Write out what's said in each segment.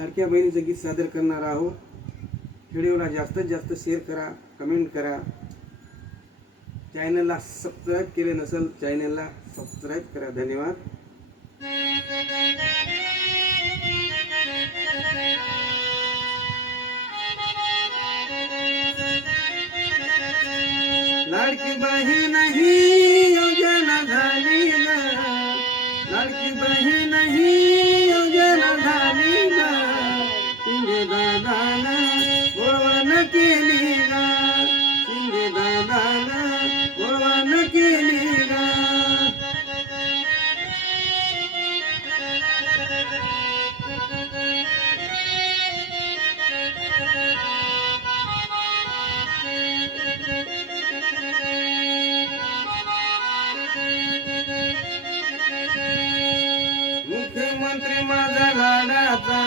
लाडक्या बहिणीचं गीत सादर करणार आहोत. व्हिडिओला जास्तीत जास्त शेअर करा, कमेंट करा. चॅनलला सबस्क्राईब केले नसेल चॅनलला सबस्क्राईब करा. धन्यवाद. लाडकी बहीण ही योजना झाली ग, लाडकी बहीण ही योजना झाली ग, शिंदे दादाला गोळवण केली ग, शिंदे दादाला गोळवण केली ग. मुख्यमंत्री माझा लाडाचा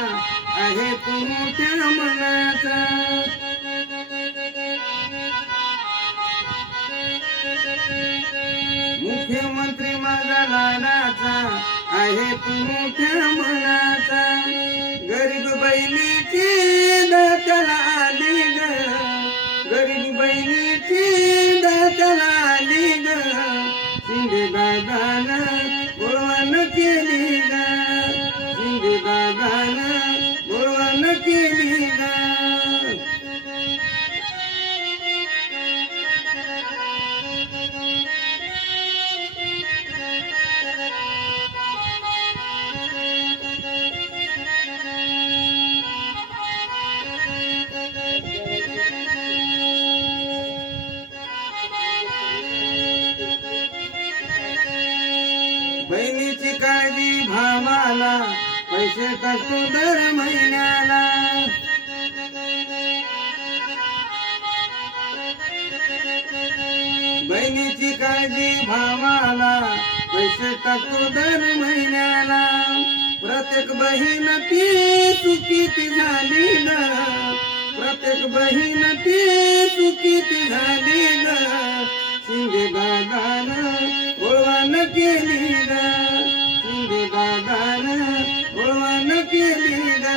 आहे तू मोठ्या मनाचा, मुख्यमंत्री माझा लाडाचा आहे तू मोठ्या मनाचा. गरीब बहिणीची दाताला आली ग, गरीब बहिणीची दाताला आली ग, शिंदे दादाला गोळवण केली ग, शिंदे दादाला गोळवण केली ग. बहिणीची काळजी भावाला पैसे टाकतो दर महिन्याला, बहिणीची काळजी भावाला पैसे टाकतो दर महिन्याला. प्रत्येक बहीण ती सुखीती झाली ग, प्रत्येक बहीण ती सुखीती झाली ग, शिंदे दादाला गोळवण केली ग, शिंदे दादाला गोळवण केली ग.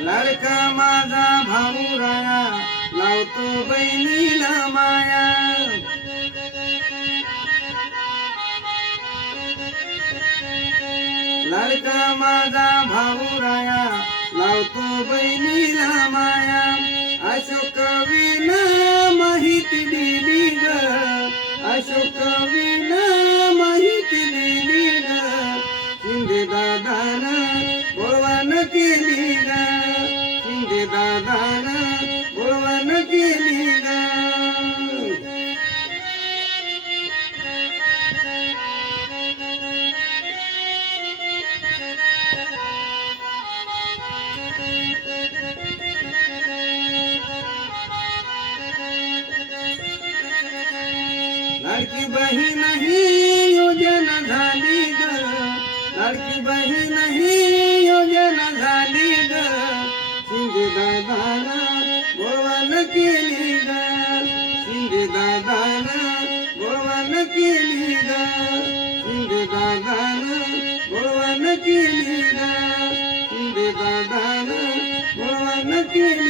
लाडका माझा भाऊ राया लावतो बहिणीला माया, लाडका माझा भाऊ राया लावतो बहिणीला माया. अशोक विना माहिती दिली ग, अशोक विना माहिती दिली ग, शिंदे दादाला गोळवण केली ग, शिंदे दादाला गोळवण केली ग. लाडकी बहीण ही योजना झाली ग, लाडकी बहीण ही योजना झाली ग, शिंदे दादाला गोळवण केली ग, शिंदे दादाला गोळवण केली ग, शिंदे दादाला गोळवण केली ग, शिंदे दादाला गोळवण केली.